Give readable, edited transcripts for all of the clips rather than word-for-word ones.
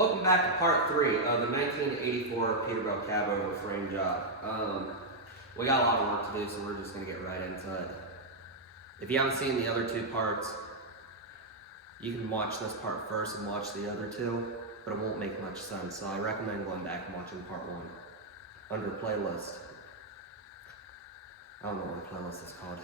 Welcome back to part 3 of the 1984 Peterbilt cabover frame job. We got a lot of work to do, so we're just going to get right into it. If you haven't seen the other two parts, you can watch this part first and watch the other two, but it won't make much sense, so I recommend going back and watching part 1 under playlist. I don't know what the playlist is called.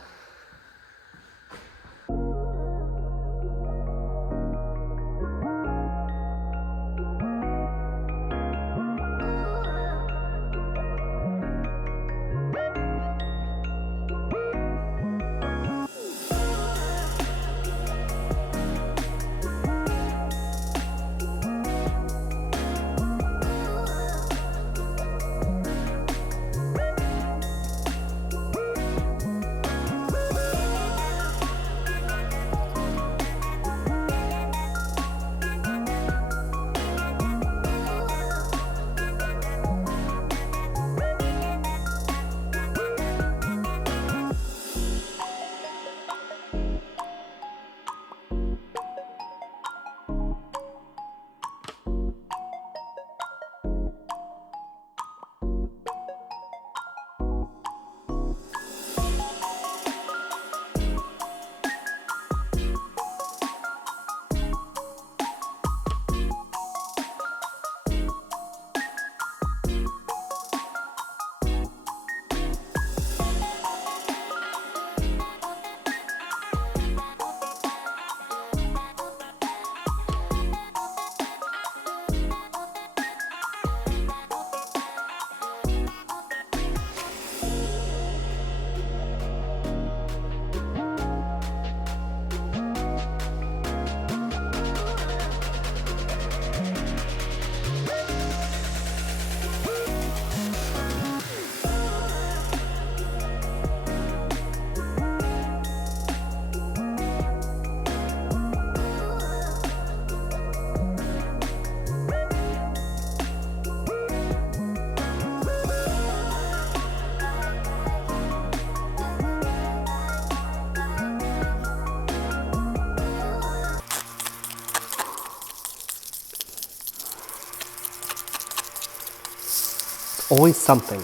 Always something.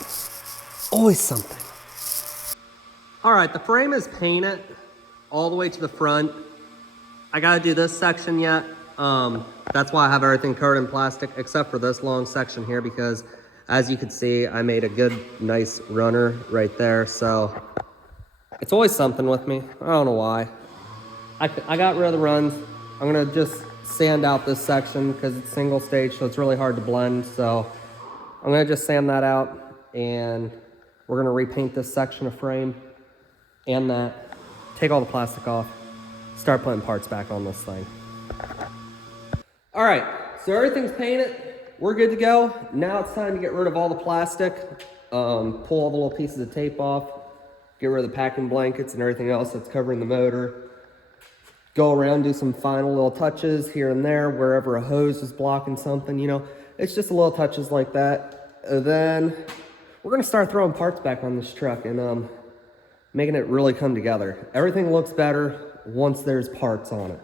Always something. All right, the frame is painted all the way to the front. I gotta do this section yet. That's why I have everything covered in plastic except for this long section here, because as you can see, I made a good, nice runner right there. So it's always something with me. I don't know why. I got rid of the runs. I'm gonna just sand out this section because it's single stage, so it's really hard to blend. So I'm gonna just sand that out, and we're gonna repaint this section of frame and that, take all the plastic off, start putting parts back on this thing. All right, so everything's painted, we're good to go. Now it's time to get rid of all the plastic, pull all the little pieces of tape off, get rid of the packing blankets and everything else that's covering the motor. Go around, do some final little touches here and there, wherever a hose is blocking something, you know. It's just little touches like that. And then we're gonna start throwing parts back on this truck and making it really come together. Everything looks better once there's parts on it.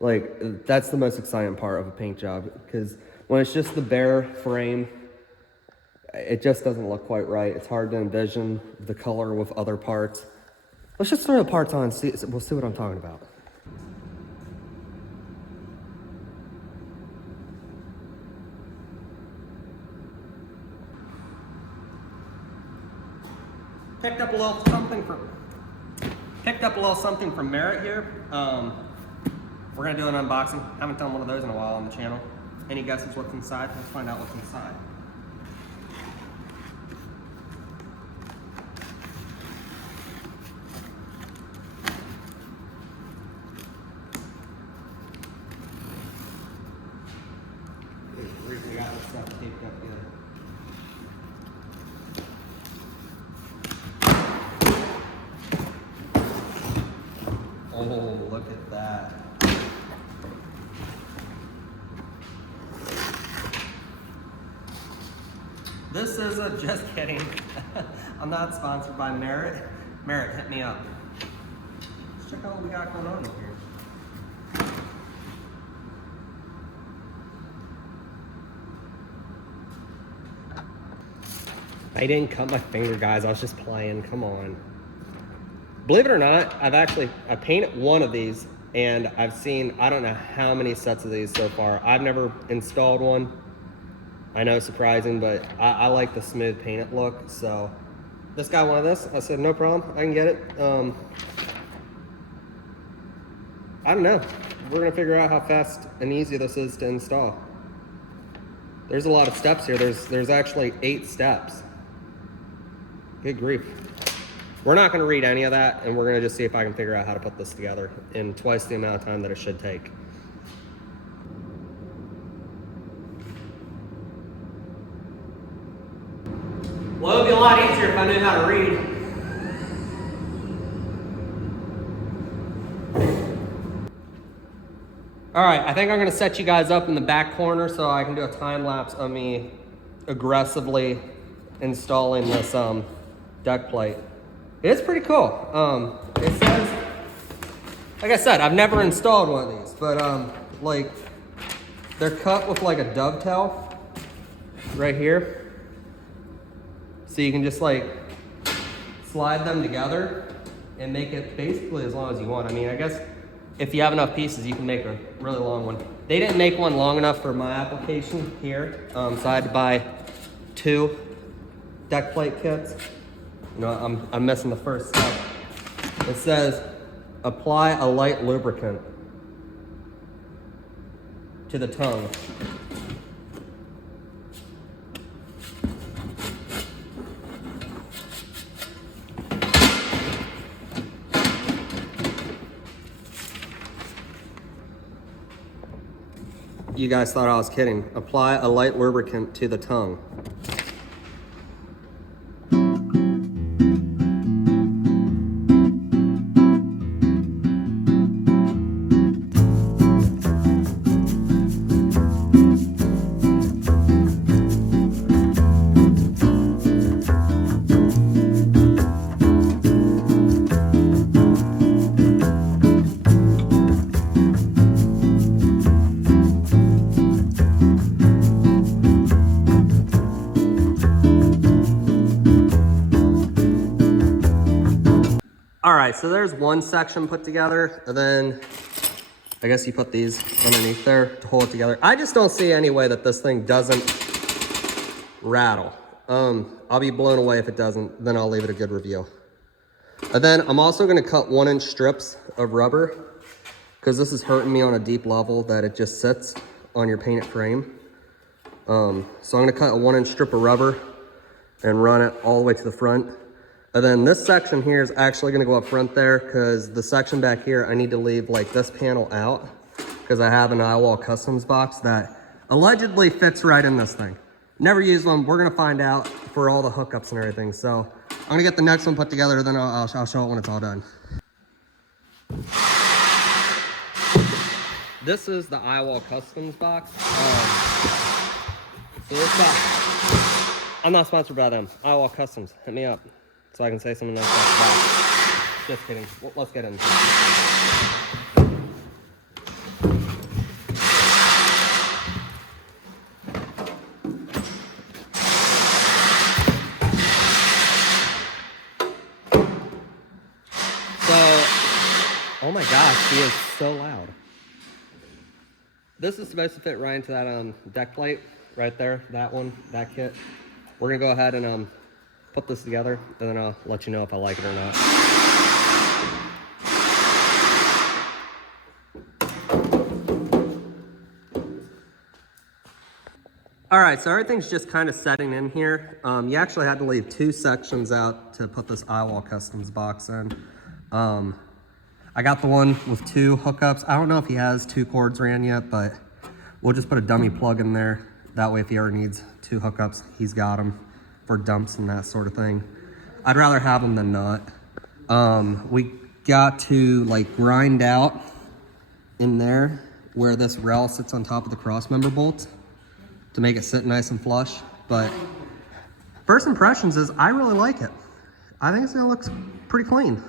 Like, that's the most exciting part of a paint job, because when it's just the bare frame, it just doesn't look quite right. It's hard to envision the color with other parts. Let's just throw the parts on and we'll see what I'm talking about. Picked up a little something from Merritt here. We're gonna do an unboxing. Haven't done one of those in a while on the channel. Any guesses what's inside? Let's find out what's inside. We got this stuff taped up good. Oh, look at that. This is a, just kidding. I'm not sponsored by Merritt. Merritt, hit me up. Let's check out what we got going on over here. I didn't cut my finger, guys. I was just playing. Come on. Believe it or not, I painted one of these, and I've seen, I don't know how many sets of these so far. I've never installed one. I know, surprising, but I like the smooth painted look. So this guy wanted this. I said, no problem. I can get it. I don't know. We're gonna figure out how fast and easy this is to install. There's a lot of steps here. There's actually 8 steps. Good grief. We're not gonna read any of that, and we're gonna just see if I can figure out how to put this together in twice the amount of time that it should take. Well, it would be a lot easier if I knew how to read. All right, I think I'm gonna set you guys up in the back corner so I can do a time lapse of me aggressively installing this deck plate. It's pretty cool. It says, like I said, I've never installed one of these, but like they're cut with like a dovetail right here. So you can just like slide them together and make it basically as long as you want. I mean, I guess if you have enough pieces, you can make a really long one. They didn't make one long enough for my application here, so I had to buy 2 deck plate kits. You know, I'm missing the first step. It says, apply a light lubricant to the tongue. You guys thought I was kidding. Apply a light lubricant to the tongue. All right, so there's one section put together, and then I guess you put these underneath there to hold it together. I just don't see any way that this thing doesn't rattle. I'll be blown away if it doesn't, then I'll leave it a good review. And then I'm also gonna cut 1-inch strips of rubber because this is hurting me on a deep level that it just sits on your painted frame. So I'm gonna cut a 1-inch strip of rubber and run it all the way to the front. And then this section here is actually gonna go up front there because the section back here, I need to leave like this panel out because I have an iall customs box that allegedly fits right in this thing. Never used one. We're gonna find out for all the hookups and everything. So I'm gonna get the next one put together, then I'll show it when it's all done. This is the iall customs box. So this box, I'm not sponsored by them. iall Customs, hit me up so I can say something nice about the box. Just kidding. Well, let's get in. Oh my gosh, he is so loud. This is supposed to fit right into that deck plate right there, that one, that kit. We're gonna go ahead and put this together, and then I'll let you know if I like it or not. All right, so everything's just kind of setting in here. You actually had to leave 2 sections out to put this iall customs box in. I got the one with 2 hookups. I don't know if he has 2 cords ran yet, but we'll just put a dummy plug in there. That way, if he ever needs 2 hookups, he's got them for dumps and that sort of thing. I'd rather have them than not. We got to like grind out in there where this rail sits on top of the cross member bolt to make it sit nice and flush. But first impressions is I really like it. I think it's gonna look pretty clean.